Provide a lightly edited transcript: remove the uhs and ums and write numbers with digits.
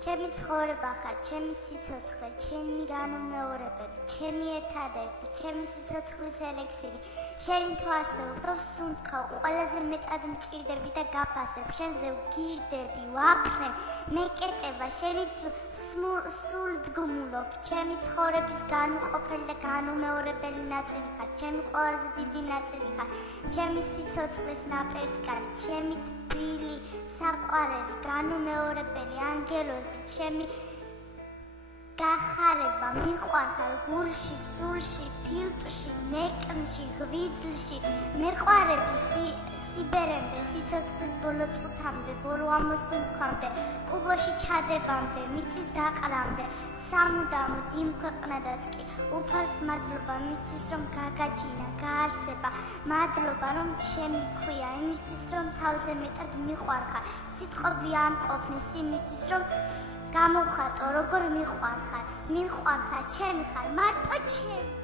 ჩემი ცხოვრება ხარ, ჩემი სიცოცხლე, ჩემი განუმეორებელი, ჩემი ერთადერთი, ჩემი სიცოცხლის ელექსირი. შენი თუ არსებობ, უფრო სუნთქავ, ყველაზე მეტად მჭირდები და გაფასებ, შენზე ვგიჟდები, ვაფრენ, მეკეტება, შენი სულდგმულობ, ჩემი ცხოვრების განუყოფელი და განუმეორებელი ნაწილი ხარ, ჩემი ყველაზე დიდი ნაწილი ხარ, ჩემი სიცოცხლის ნაპერწკალი, ჩემი თბილი, საყვარელი, განუმეორებელი, ანგელოზი, ჩემი გახარება, მიყვარხარ გულში, სულში, ფილტვში, ნეკნში, ღვიძლში, მეყვარები სიბერემდე, სიცოცხლის ბოლო წუთამდე, ბოლო ამოსუნთქვამდე, კუბოში ჩადებამდე, მიწის დაყრამდე, სამუდამოდ იმ ქვეყნადაც კი უფალს მადლობა მისთვის, რომ გაგაჩინა, გაარსება, მადლობა, რომ შემიქვია, იმისთვის, რომ თავზე მეტად მიყვარხარ, სიტყვები არ მყოფნის იმისთვის, რომ გამოვხატო, როგორ მიყვარხარ, ჩემი ხარ, მარტო ჩემი.